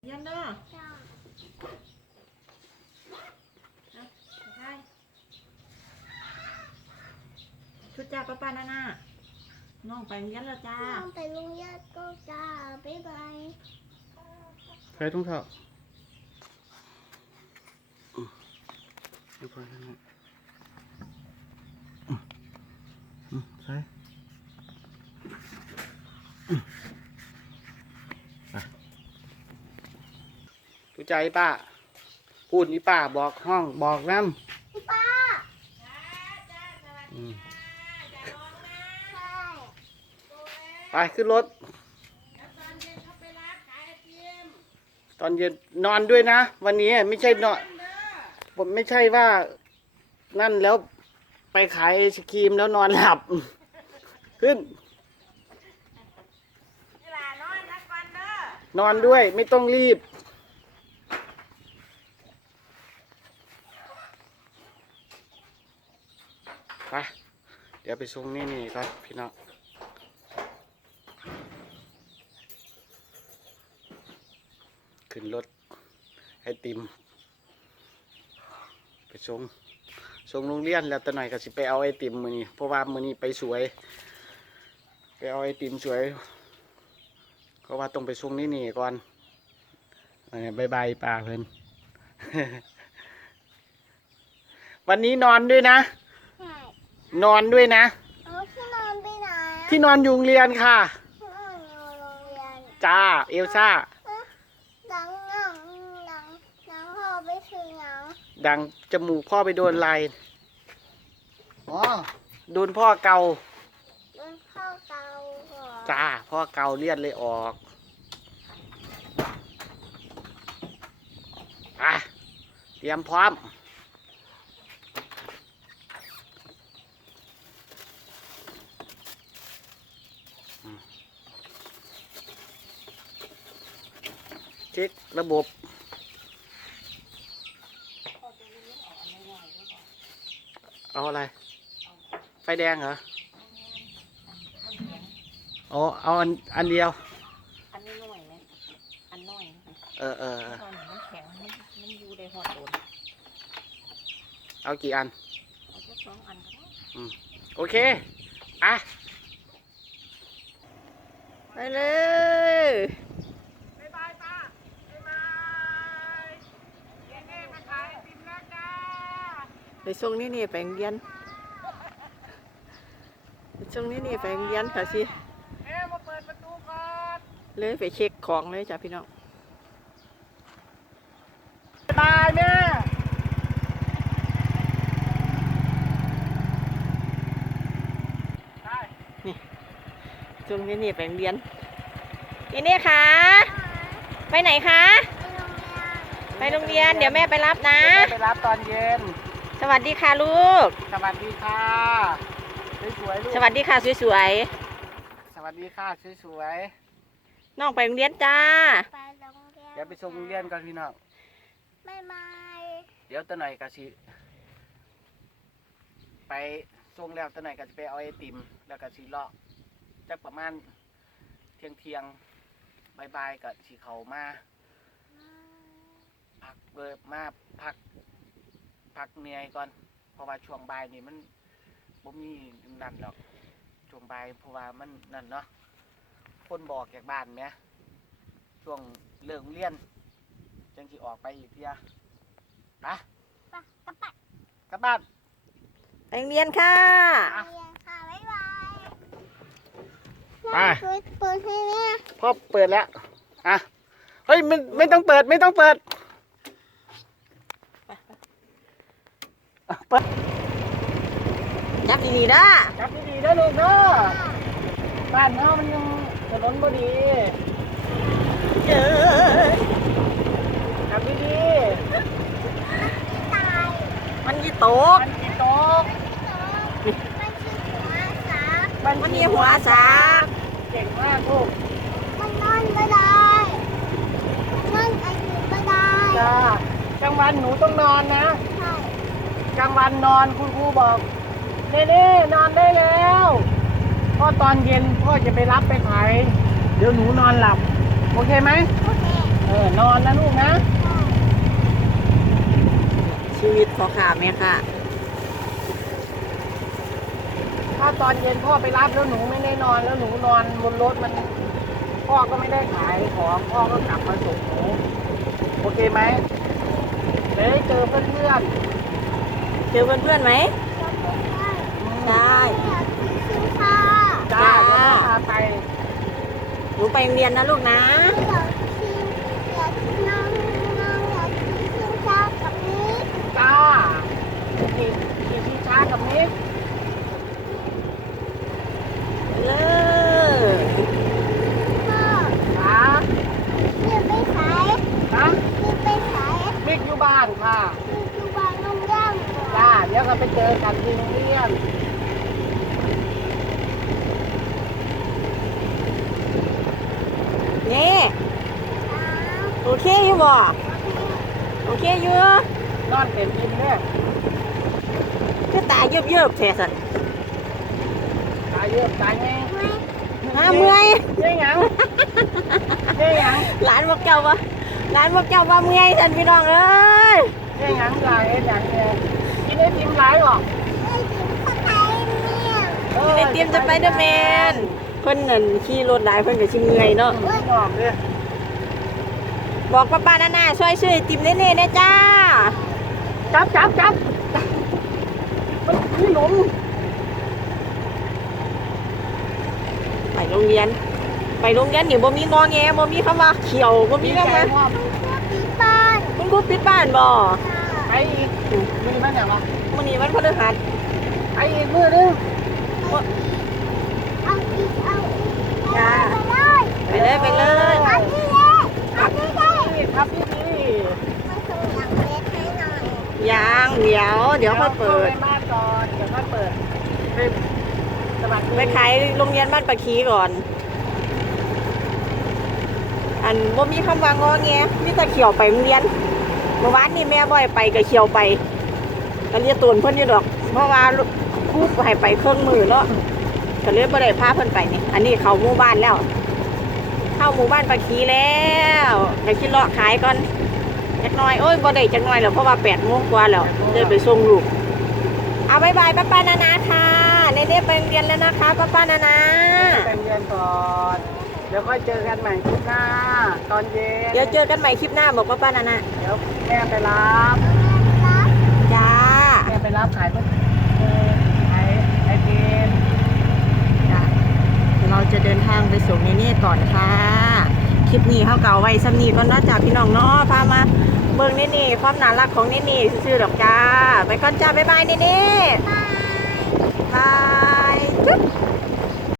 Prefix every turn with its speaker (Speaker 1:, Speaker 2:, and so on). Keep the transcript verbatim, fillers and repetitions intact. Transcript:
Speaker 1: ยันเด้อจ้าชุดจ้าป้าป้าน้าน้าน้องไปยันแล้วจ้า
Speaker 2: น้องไปลุงยัดก็จ้าบ๊ายบาย
Speaker 3: ใส่ถุงเท้าดูพอแล้วใส่ดูใจป้าพูดนี่ป้าบอกห้องบอกน้ำ
Speaker 2: ป้า
Speaker 3: ไปขึ้นรถตอนเย็นนอนด้วยนะวันนี้ไม่ใช่นอนผมไม่ใช่ว่านั่นแล้วไปขายไอศครีมแล้วนอนหลับขึ้นนอนด้วยไม่ต้องรีบไปเดี๋ยวไปส่งนี่นี่ก่อนพี่น้องขึ้นรถไอติมไปส่งส่งโรงเรียนแล้วตอนหน่อยก็สิไปเอาไอติมมือนี้เพราะว่ามือนี้ไปสวยไปเอาไอติมสวยเพราะว่าต้องไปส่งนี่นี่ก่อนบายบายป่าเพื่อนวันนี้นอนด้วยนะนอนด้วยนะ
Speaker 2: ที่นอนไปไหน
Speaker 3: ที่นอนอยู่โรงเรียนค่ะ
Speaker 2: ที่นอนอยู่โรงเรียน
Speaker 3: จ้าเอลซ่า
Speaker 2: ดังดังดังดังพ่อไปซื้อหนัง
Speaker 3: ดังจมูกพ่อไปโดนอะไรอ๋อโดนพ่อเกา
Speaker 2: โดนพ่อเกา
Speaker 3: จ้าพ่อเกาเลือดเลยออกอ่ะเตรียมพร้อมเช็คระบบเอาอะไรไฟแดงเหรออ๋อเอาอันอันเดียว
Speaker 1: อันนี้หน่อยไหมอันน้อย
Speaker 3: เออเออ
Speaker 1: ตอนมันแข็งมันมันอยู่ในหอดโดน
Speaker 3: เอากี่อัน
Speaker 1: เอาแค่สองอันก็ได้
Speaker 3: อืมโอเคอ่ะ
Speaker 1: ไปเลย
Speaker 3: บ๊ายบายป้าบ๊ายบายเย็นนี้มาขายไอติมแล้วจ้า
Speaker 1: ไปส่งนี่นี่แปลงเรียนไปส่งนี่นี่แปลงเรียนค่ะสิ
Speaker 3: เอ๊ะมาเปิดประตูก่อน
Speaker 1: เลยไปเช็คของเลยจ้ะพี่น้อง
Speaker 3: บ๊ายบายแม่
Speaker 1: นี่ส่งนี่นี่แปลงเรียนนี่นี่ค่ะไปไหนคะไปโรงเรียนเดี๋ยวแม่ไปรับนะ
Speaker 3: ไปรับตอนเย็น
Speaker 1: สวัสดีค่ะลูก
Speaker 3: สวัสดีค่ะสวยๆลูก
Speaker 1: สวัสดีค่ะสวย
Speaker 3: ๆสวัสดีค่ะสวย
Speaker 1: ๆน้องไปโรงเรียนจ้า
Speaker 2: ไปโรงเรียน
Speaker 3: เดี๋ยวไปส่งโรงเรียนก่อนพี่น้อง
Speaker 2: บ๊ายบาย
Speaker 3: เดี๋ยวตะหน่อยกะสิไปส่งแล้วตะหน่อยกะสิไปเอาไอติมแล้วกะสิเลาะจักประมาณเที่ยงเที่ยงบายๆกะสิเขามาพักเบิดมาพักพักเหนื่อยก่อนเพราะว่าช่วงบ่ายนี่มันบ่มีนั่นหรอกช่วงบ่ายเพราะว่ามันนั่นเนาะคนบอกจากบ้านไหมช่วงเลิกเรียนจังสิออกไปอีกเที่ยนะ
Speaker 2: ไปกลับบ้าน
Speaker 3: กลับบ้าน
Speaker 1: ไปโรงเรียนค่ะ
Speaker 2: ไปโรงเรียนค่ะบ๊ายบาย
Speaker 3: ไป
Speaker 2: เปิดให้แม่
Speaker 3: พ่อเปิดแล้วอ่ะเฮ้ยไม่ไม่ต้องเปิดไม่ต้องเปิดเปิด
Speaker 1: จับดีๆนะ
Speaker 3: จับดีๆนะลูกเนาะบ้านเนาะมันยังถนนบ่ดี
Speaker 1: เจอ
Speaker 3: จับดี
Speaker 2: ๆ
Speaker 1: มันยี่โตก
Speaker 3: มันยี่โตก
Speaker 2: มันยี่หัวสา
Speaker 1: มันยี่หัวสา
Speaker 3: เก่งมากลูก
Speaker 2: มันนอนไม่ได้นอนไอหนูไม่ได้
Speaker 3: จ้ากลางวันหนูต้องนอนนะ
Speaker 2: ใช่
Speaker 3: กลางวันนอนคุณครูบอกเน่ๆนอนได้แล้วพ่อตอนเย็นพ่อจะไปรับไปขายเดี๋ยวหนูนอนหลับโอเคไหม
Speaker 2: โอเค
Speaker 3: เอออนอนนะลูกนะ
Speaker 1: ชีวิตพ่อค้าแม่ค้า
Speaker 3: ถ้าตอนเย็นพ่อไปรับแล้วหนูไม่ได้นอนแล้วหนูนอนบนรถมันพ่อก็ไม่ได้ขายของพ่อก็กลับมาส่งหนูโอเคไหมเดี๋ยวได้เจอเพื่อน
Speaker 1: เจอเพื่อนๆไหม
Speaker 2: ใช่
Speaker 1: ใช่
Speaker 2: อยากกินชิมชา
Speaker 3: ๆจ้าเดี๋ยวพ่อพาไป
Speaker 1: หนูไปโรงเรียนนะลูกนะ
Speaker 2: อยากชิมอยากน้องน้องอยากกินชิมชากับนี้
Speaker 3: จ้าขี่ขี่ชิช้ากับมิก
Speaker 1: เลิศ
Speaker 2: พ่อ
Speaker 3: ค่ะ
Speaker 2: เรียนไปขาย
Speaker 3: นะ
Speaker 2: เรียนไปขาย
Speaker 3: มิกอยู่บ้านค่ะ
Speaker 2: มีอยู่บ้านนมย่าง
Speaker 3: จ้าเดี๋ยวก็ไปเจอกันที่โรงเรียน
Speaker 1: นี่โอเคอยู่บ่โอเคอยู่
Speaker 3: นอนเต็มอิ่มเนี่ย
Speaker 1: คือตาเยิบๆแท้สัน
Speaker 3: ตายเยอะตายไง
Speaker 2: ไม่
Speaker 1: หาเมื่อย
Speaker 3: เจ๊หยังเจ๊หยัง
Speaker 1: หลานบอกเจ้าว่าหลานบอกเจ้าว่าเมื่อยสันพี่น้องเอ้ย
Speaker 3: เจ๊หยังหลายหยังเนี่ยกินไอติมหลายหรอ
Speaker 2: ไม่กินข้าวไทยเนี่ย
Speaker 1: กินไอติมจะไปเดอร์แมนเพิ่นนั่นขี่รถหลายเพิ่นก็สิเมื่อยเนาะ
Speaker 3: บอกเลย
Speaker 1: บอกป้าป้านานาช่วยซื้อไอติมเน่ๆนะจ้า
Speaker 3: จับจับจับมันขี้หลง
Speaker 1: ไปโรงเรียน ไปโรงเรียนนี่บ่มีงอแงบ่มีคำว่าเขียวบ่มีคำว่า
Speaker 2: เพื่อปีบ้าน
Speaker 1: คุณครูปิดบ้านบ่
Speaker 3: ไปอีกมีมันอย่างวะ
Speaker 1: มื้อนี้วันพฤหัส
Speaker 3: ไปอีกมือนึง
Speaker 2: เอาอีกเอาอีก
Speaker 1: จ้า
Speaker 2: ไปเลย
Speaker 1: ไปเลยไปเลย
Speaker 2: อันนี้เลยอันนี้เลย
Speaker 3: นี่ครับพี่พี่
Speaker 2: มาส่งอย่างเล็กให้หน่อย
Speaker 1: ยังเดี๋ยวเดี๋ยวค่อยเปิด
Speaker 3: ไปบ้านก่อนเดี๋ยวค่อยเปิดไปสวัสดี
Speaker 1: ไปขายโรงเรียนบ้านปะคีก่อน อันบ่มีคำว่างอแงมีแต่เขียวไปโรงเรียนเมื่อวานนี่แม่บ่อยไปก็เขียวไปก็เรียกตูนเพิ่นอยู่ดอก เพราะว่าครูให้ไปเครื่องมือเนาะก็เลยบ่ได้พาเพิ่นไปนี่ อันนี้เข้าหมู่บ้านแล้ว เข้าหมู่บ้านปะคีแล้วไปคิดเลาะขายก่อนจักหน่อยโอ้ยบ่ได้จักหน่อยแล้วเพราะว่าแปดโมงกว่าแล้วเดินไปส่งลูกเอาบ๊ายบายป้าป้านานาค่ะเน่ๆไปโรงเรียนแล้วนะคะป้าป้านานา
Speaker 3: ไปเรียนก่อน เดี๋ยวค่อยเจอกันใหม่คลิปหน้า ตอนเย็น
Speaker 1: เดี๋ยวเจอกันใหม่คลิปหน้าบอกป้าป้านานา
Speaker 3: เดี๋ยวแม่ไปรับ
Speaker 1: จ้า
Speaker 3: แม่ไปรับขายเพื่อขายไอติม
Speaker 1: จ้าเราจะเดินทางไปส่งเน่ๆก่อนค่ะ คลิปนี้เขาเก่าไว้สำนีก่อนเนาะจ้าพี่น้องเนาะพามาเบิ่งเน่ๆความน่ารักของเน่ๆซื่อๆดอกจ้าไปก่อนจ้าบ๊ายบายเน่ๆบายจุ๊บ